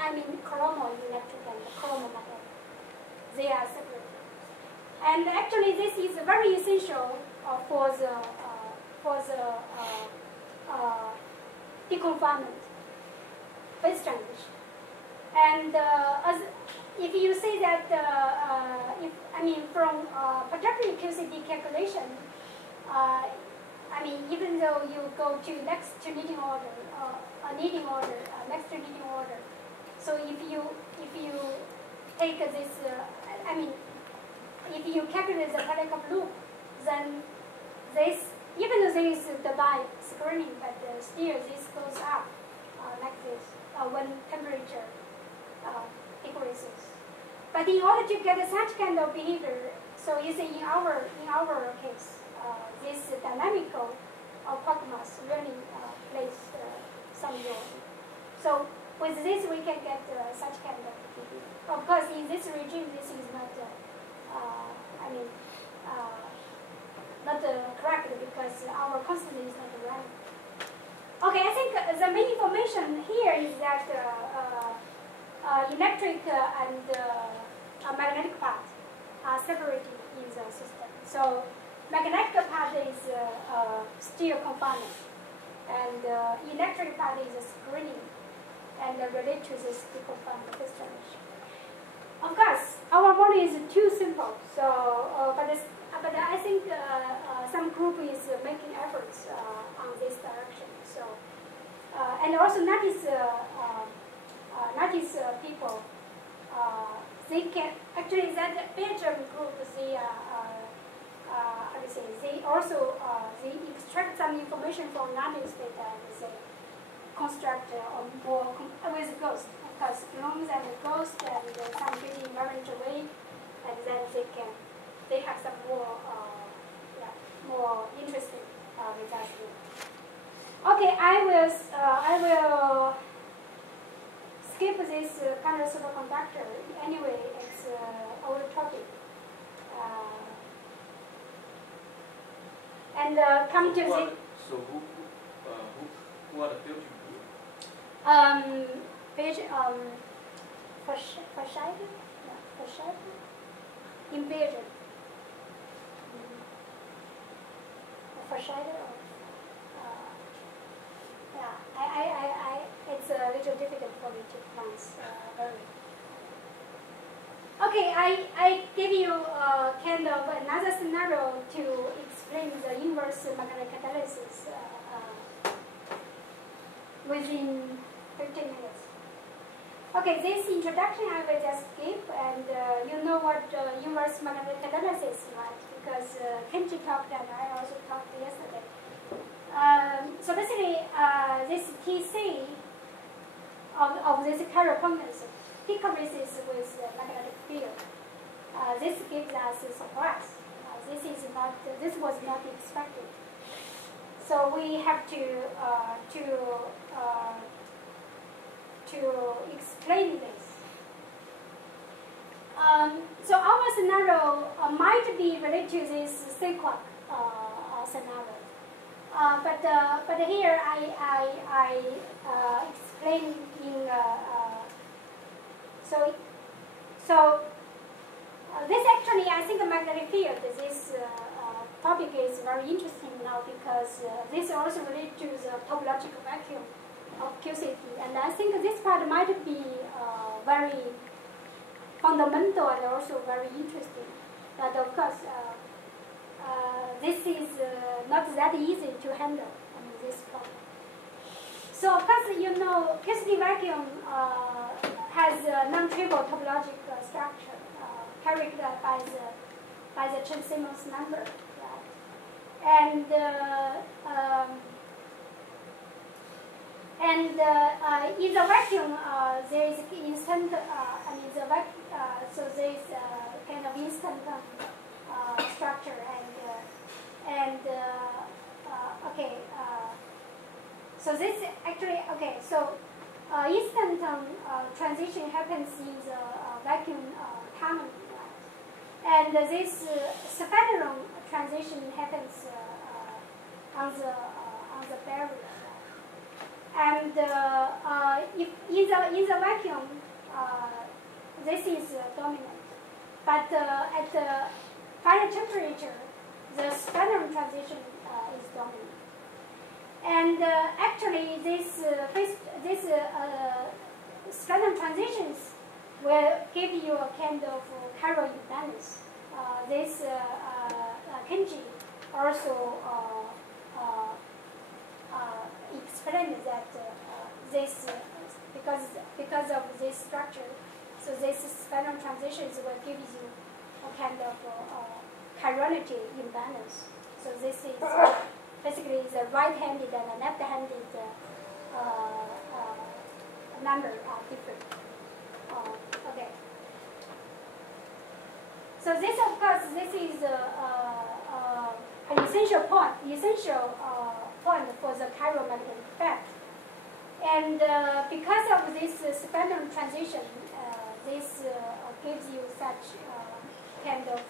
I mean chromoelectric and chromomagnetic. They are separated. And actually, this is very essential for the deconfinement, phase transition. And as if you say that, from particular QCD calculation, even though you go to next to needing order, next to needing order. So if you take this, if you calculate the Palikov loop, then this, even though this divide screening, but still this goes up like this when temperature decreases. But in order to get such kind of behavior, so you see in our case, this dynamical Pokemons really plays some role. So with this we can get such kind of behavior. Of course, in this regime, this is not not correct because our constant is not right. Okay, I think the main information here is that electric and magnetic part are separated in the system. So magnetic part is still confinement, and electric part is screening and related to this deconfinement distribution. Of course, our model is too simple. So, but I think some group is making efforts on this direction. So, and also notice people. They can actually that Belgium group. They also they extract some information from notice data and they construct more with ghost. Because clones and ghost and some pretty invariant way, and then they have some more more interesting results. Okay, I will skip this kind of superconductor. Anyway, it's our topic. And come to the. So who are the filtering group? In Belgium. It's a little difficult for me to pronounce. Okay, I give you kind of another scenario to explain the inverse magnetic catalysis within 15 minutes. Okay, this introduction I will just skip, and you know what inverse magnetic catalysis is, right? Because Kenji talked and I also talked yesterday. So basically, this TC of this correspondence decreases with the magnetic field. This gives us a surprise. This was not expected. So we have to explain this. So our scenario might be related to this C-quark scenario. But here I explain in this actually, I think the magnetic field, this topic is very interesting now because this also related to the topological vacuum of QCT, and I think this part might be very fundamental and also very interesting. But of course, this is not that easy to handle. This problem. So of course, you know, QCT vacuum has a non-trivial topological structure characterized by the Chern-Simons number, right? And in the vacuum, there is instant. So there is kind of instant structure, okay. So this actually okay. So instant transition happens in the vacuum tunnel, right? And this spheron transition happens on the barrier. Right? And if in the vacuum, this is dominant. But at the final temperature, the spectrum transition is dominant. And actually, this spectrum transitions will give you a kind of chiral imbalance. This Kenji also explained that this because of this structure, so this spectrum transitions will give you a kind of chirality imbalance. So this is basically the right-handed and the left-handed number are different. Okay. So this, of course, this is an essential point for the chiromagnetic effect. And because of this spectrum transition, this gives you such kind of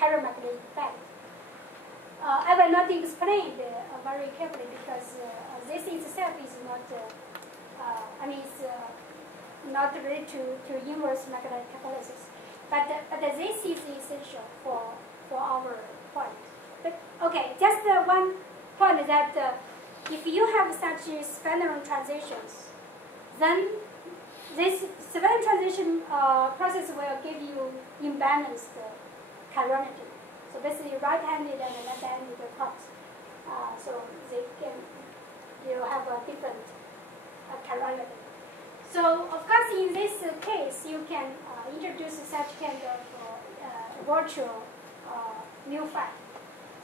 chiromagnetic effect. I will not explain very carefully because this itself is not, it's not related to inverse magnetic catalysis. But this is essential for our point. But okay, just one point that if you have such spectrum transitions, then this spectrum transition process will give you imbalanced chirality. So basically, right-handed and left-handed parts. So they can, have a different chirality. So of course, in this case, you can introduce such kind of virtual mu phi.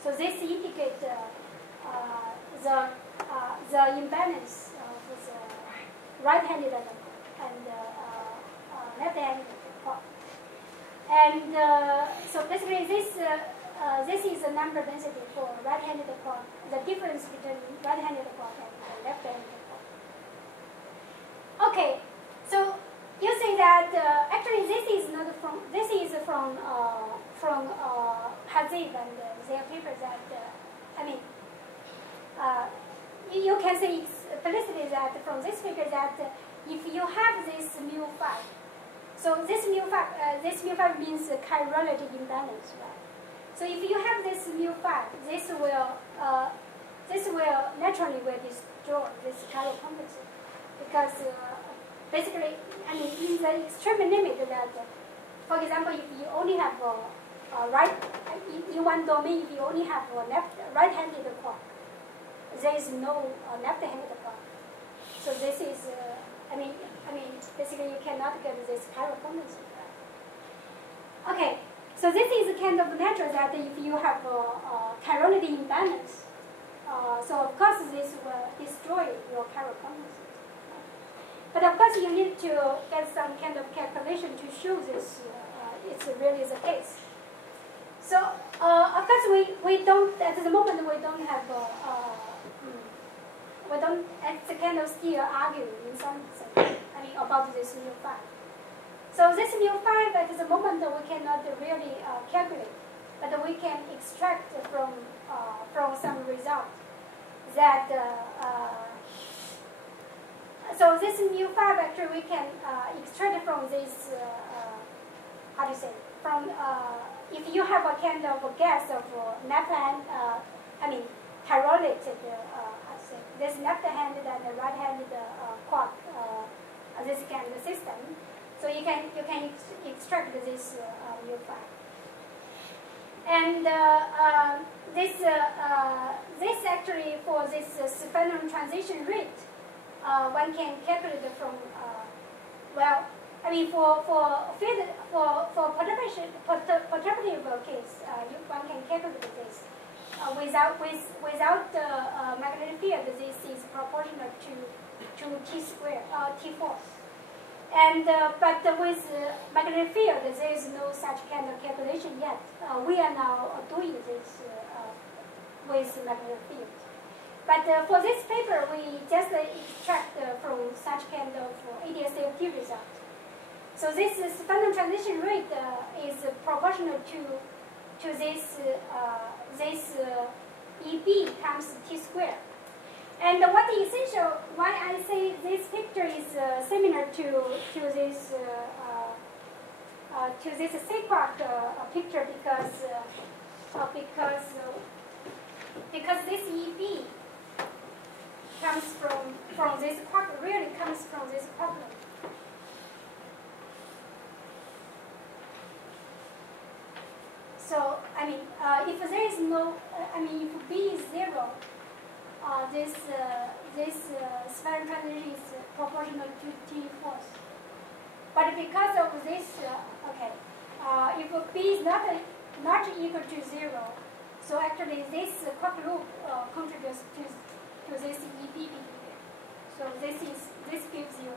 So this indicates the imbalance of the right-handed and left-handed part. And so basically, this is the number density for right-handed part. The difference between right-handed part and left-handed part. Okay, so you say that actually this is not from Hazib and their papers that you can say explicitly that from this paper that if you have this mu phi, so this mu phi means chirality imbalance, right? So if you have this mu phi, this will naturally destroy this chiral composite because basically, in the extreme limit that, for example, if you only have in one domain, if you only have right-handed quark, there is no left-handed quark. So this is, basically you cannot get this chiral composite. Okay, so this is kind of natural that if you have chirality imbalance, so of course this will destroy your chiral composite. But of course, you need to get some kind of calculation to show this. It's really the case. So of course, we don't at the moment we don't have we don't it's kind of still argue in some sense. About this mu phi. So this mu phi at the moment we cannot really calculate, but we can extract from some result that. So this mu phi vector we can extract from this, from if you have a kind of a gas of left-hand, chiralated, this left-handed and right-handed quark, this kind of system. So you can extract this mu phi. And this actually for this spectrum transition rate. One can calculate from for perturbative case, one can calculate this without magnetic field. This is proportional to T squared, T force. And but with magnetic field, there is no such kind of calculation yet. We are now doing this with magnetic field. But for this paper, we just extract from such kind of ADS-LT result. So this spectrum transition rate is proportional to this EB times T squared. And what the essential, why I say this picture is similar to this sequoia picture because this EB comes from this quark, really comes from this quark. So I mean, if there is no, if B is 0, this sphere transition is proportional to T force. But because of this, if B is not equal to 0, so actually this quark loop contributes to this EB behavior. So this gives you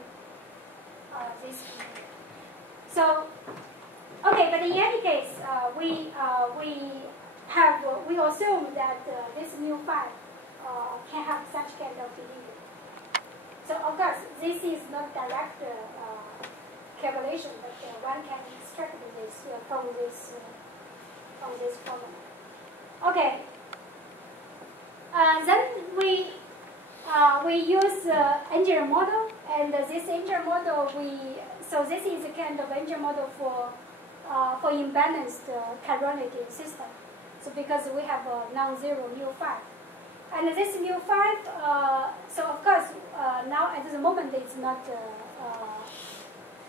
this behavior. So okay, but in any case, we assume that this mu5 can have such kind of behavior. So of course, this is not direct calculation, but one can extract this from this formula. Okay. Then we use engineer model, and this engineer model so this is a kind of engineer model for imbalanced chirality system. So because we have a non-zero mu5. And this mu5, so of course, now at the moment it's not,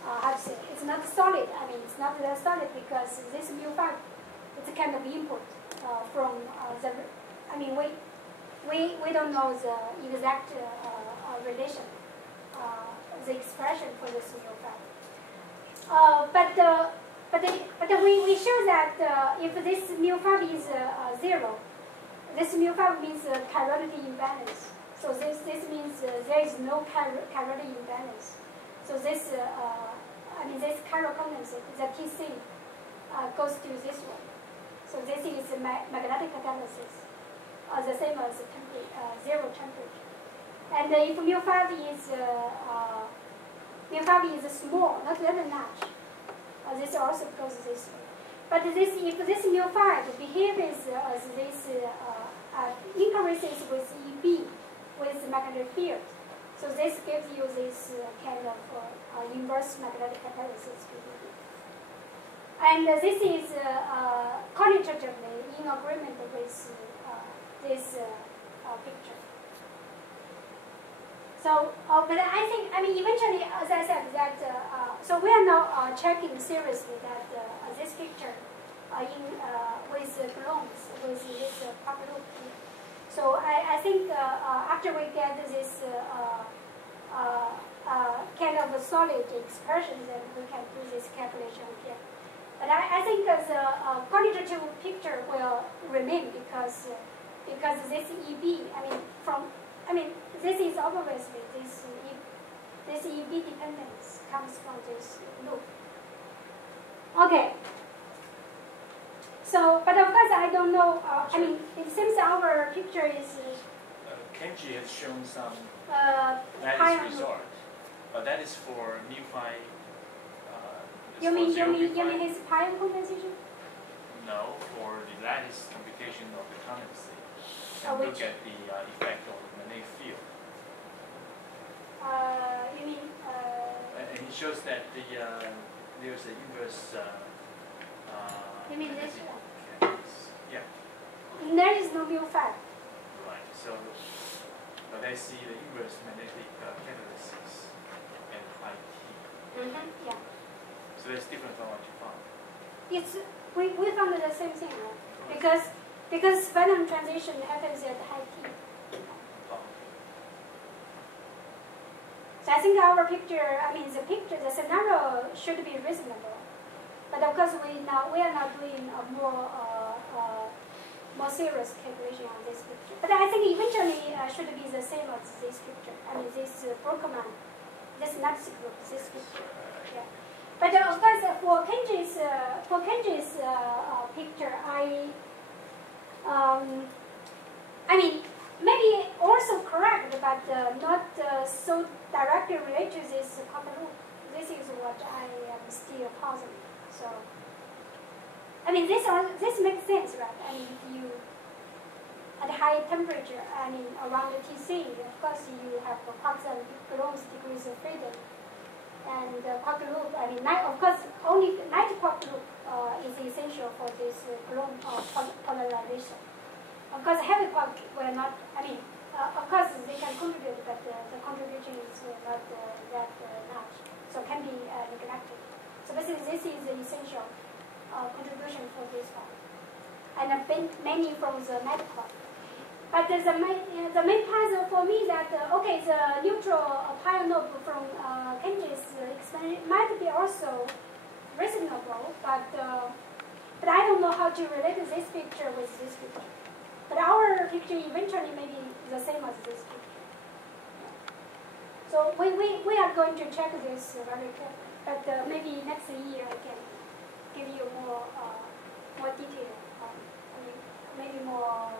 how to say, it's not solid. I mean, it's not that solid because this mu5, it's a kind of input from the, I mean, we don't know the exact relation, the expression for this mu5. But we show that if this mu5 is 0, this mu5 means chirality imbalance. So this means there is no chirality imbalance. So this, this chiral condensate, the TC, goes to this one. So this is magnetic catalysis, the same as zero temperature. And if mu5 is small, not very large, this also goes this way. But if this mu5 behaves as this increases with EB, with magnetic field, so this gives you this kind of inverse magnetic catalysis behavior. And this is qualitatively in agreement with this picture. So, but I think, eventually, as I said, that so we are now checking seriously that this picture with gluons, with this quark loop here. So I think after we get this kind of a solid expression, then we can do this calculation here. But I think the quantitative picture will remain because this EB, this is obviously this EB dependence comes from this loop. Okay. So, but of course I don't know. It seems our picture is. Kenji has shown some lattice result, but that is for mu5. You mean his pi compensation? No, for the lattice computation of the condensate. And look at the effect on the magnetic field. You mean? And he shows that there's an inverse. You mean this one? Yeah. There is no mu5. Right. So, but I see the inverse magnetic catalysis at high T. Yeah. So that's different from what you found. It's we found the same thing, right? Because phantom transition happens at high T. So I think our picture, the scenario should be reasonable. But of course, we are now doing a more serious calculation on this picture. But I think eventually should be the same as this picture. This Brockman, this lattice group, this picture. Yeah. But of course, for Kenji's picture, maybe also correct, but not so directly related to this quark loop. This is what I am still positive. So, this makes sense, right? If you at high temperature, I mean around the TC, of course you have quarks and gluons degrees of freedom. And quark loop, I mean, of course, only night quark loop is essential for this gluon polarization. Of course, heavy quark will not, I mean, of course they can contribute, but the contribution is not that much, so can be neglected. So basically, this is the essential contribution for this one. And many from the night quark. But the main puzzle for me that, okay, the neutral pion lobe from Kenji's experiment might be also reasonable, but I don't know how to relate this picture with this picture. But our picture eventually may be the same as this picture. So we are going to check this very carefully, but maybe next year I can give you more detail, maybe more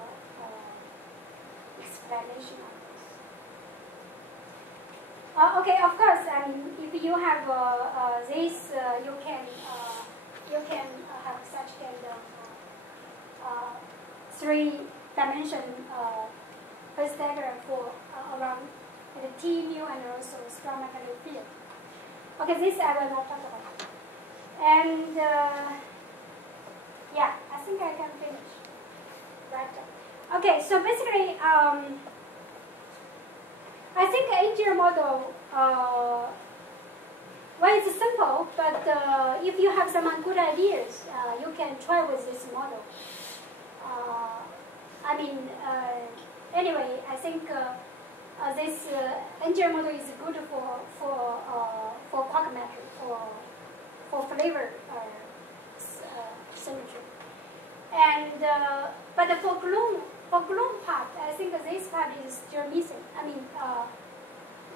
explanation on this. Okay, of course. I mean, if you have this, you can have such kind of three-dimension phase diagram for around the T, mu, and also strong magnetic field. Okay, this I will not talk about. And yeah, I think I can finish. Right. Okay, so basically, I think the interior model, well, it's simple, but if you have some good ideas, you can try with this model. I mean, anyway, I think this interior model is good for quark metric, for flavor symmetry. And but for gluon part, I think this part is still missing. I mean,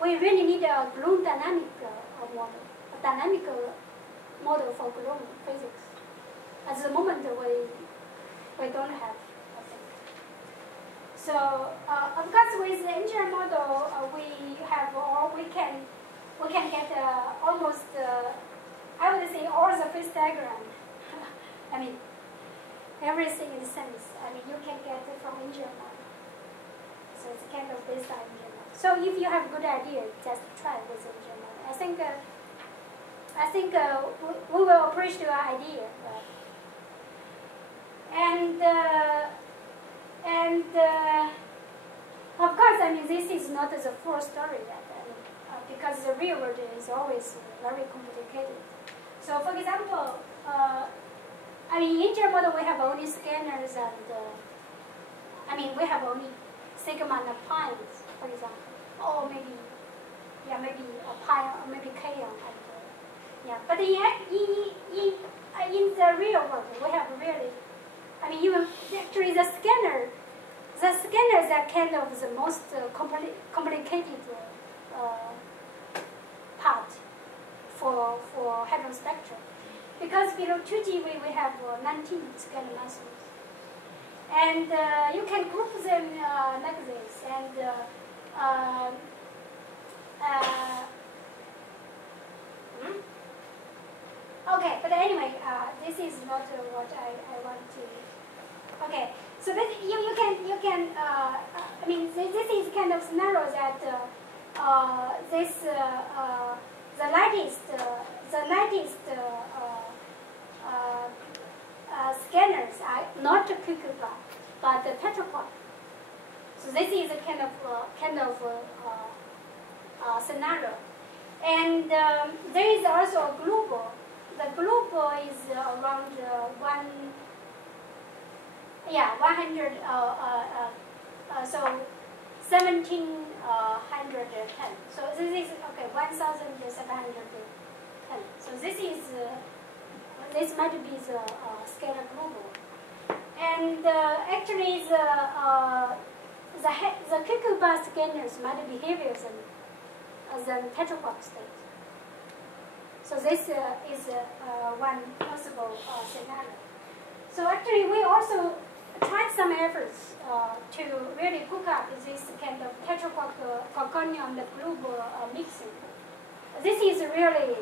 we really need a gluon dynamic model, a dynamic model for gluon physics. At the moment, we don't have, I think. So, of course, with the interior model, we can get almost, I would say, all the phase diagram. I mean, everything in a sense. I mean, you can get it from interior model. So it's kind of based on interior model. So if you have a good idea, just try with interior model. I think we will appreciate your idea. And of course, I mean, this is not the full story yet. I mean, because the real world is always very complicated. So for example, I mean, in interior model, we have only scanners and, I mean, we have only sigma and pines, for example. Or maybe, yeah, maybe a pine, or maybe kaon. And, yeah, but in the real world, we have really, I mean, even actually the scanners are kind of the most complicated part for hadron spectrum. Because below 2 GeV we have 19 scalar masses. And you can group them like this. And okay, but anyway, this is not what I want to. Okay, so that you can I mean, this is kind of scenario that the lightest scanners are not QQ bar, but the tetraquark. So this is a kind of scenario. And there is also a global. The global is around 100. So 1710. So this is okay. 1710. So this might be the scalar global. And actually, the QQ bar scanners might be heavier than tetraquark state. So this is one possible scenario. So actually, we also tried some efforts to really hook up this kind of tetraquark quarkonium global mixing. This is really,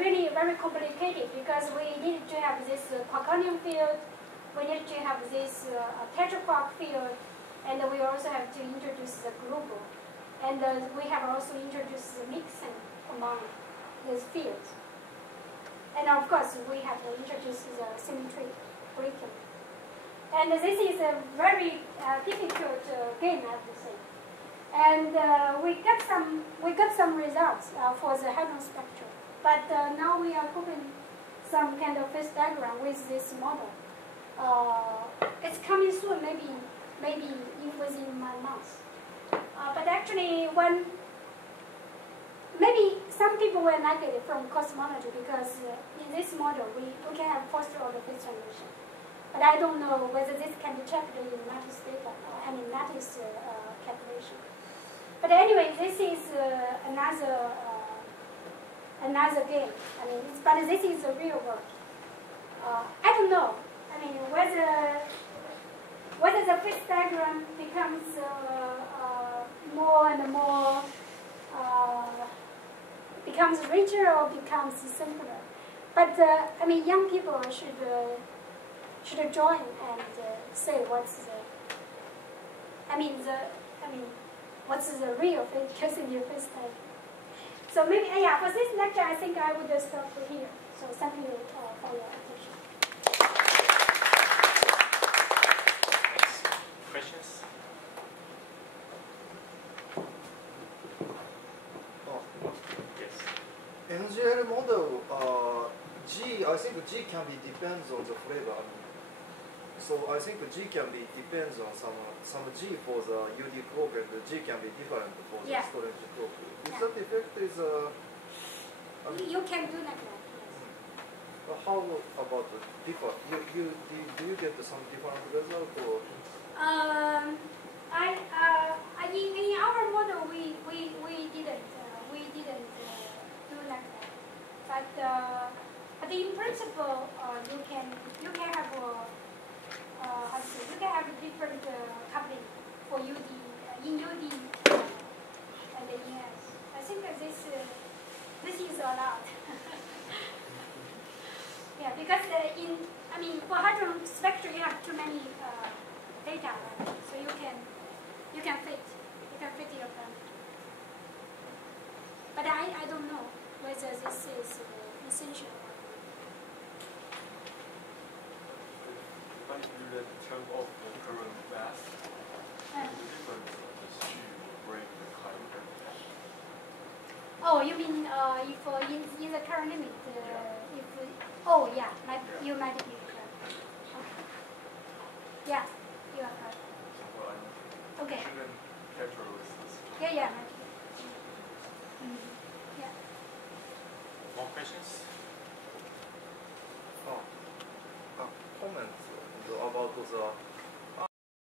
really very complicated because we need to have this quarkonium field we need to have this tetraquark field, and we also have to introduce the global. And we have also introduced the mixing among these fields. And of course, we have to introduce the symmetry breaking. And this is a very difficult game, I have to say. And we got some results for the hadron spectrum. But now we are hoping some kind of phase diagram with this model. It's coming soon, maybe within 1 month. But actually, maybe some people will like it from cosmology because in this model we can have first order phase transition. But I don't know whether this can be checked in lattice data, lattice calculation. But anyway, this is another game. But this is the real world. I don't know. Whether the phase diagram becomes more and more becomes richer or becomes simpler. But young people should join and say what's the real phase in your phase diagram. So maybe for this lecture I think I would stop here. So thank you for your attention. Questions? Yes. NGL model, I think G can be depends on the flavor. So I think G can be depends on some G for the UD clock, and the G can be different for the storage clock. Is that effect is you can do like that. Yes. How about the different? Do you get some different result or? In our model we didn't do like that. But in principle you can have you can have different coupling for UD in UD and in S. I think that this is allowed. Yeah, because for hadron spectrum you have too many data, right? So you can fit your parameter. But I don't know whether this is essential. If you turn off the current mass, the difference of the G will break the current. Oh, you mean if in the current limit, you might be correct. Okay. Yeah, you are correct. Okay. Shouldn't capitalize this. Yeah, might be. Yeah. More questions? Comments about the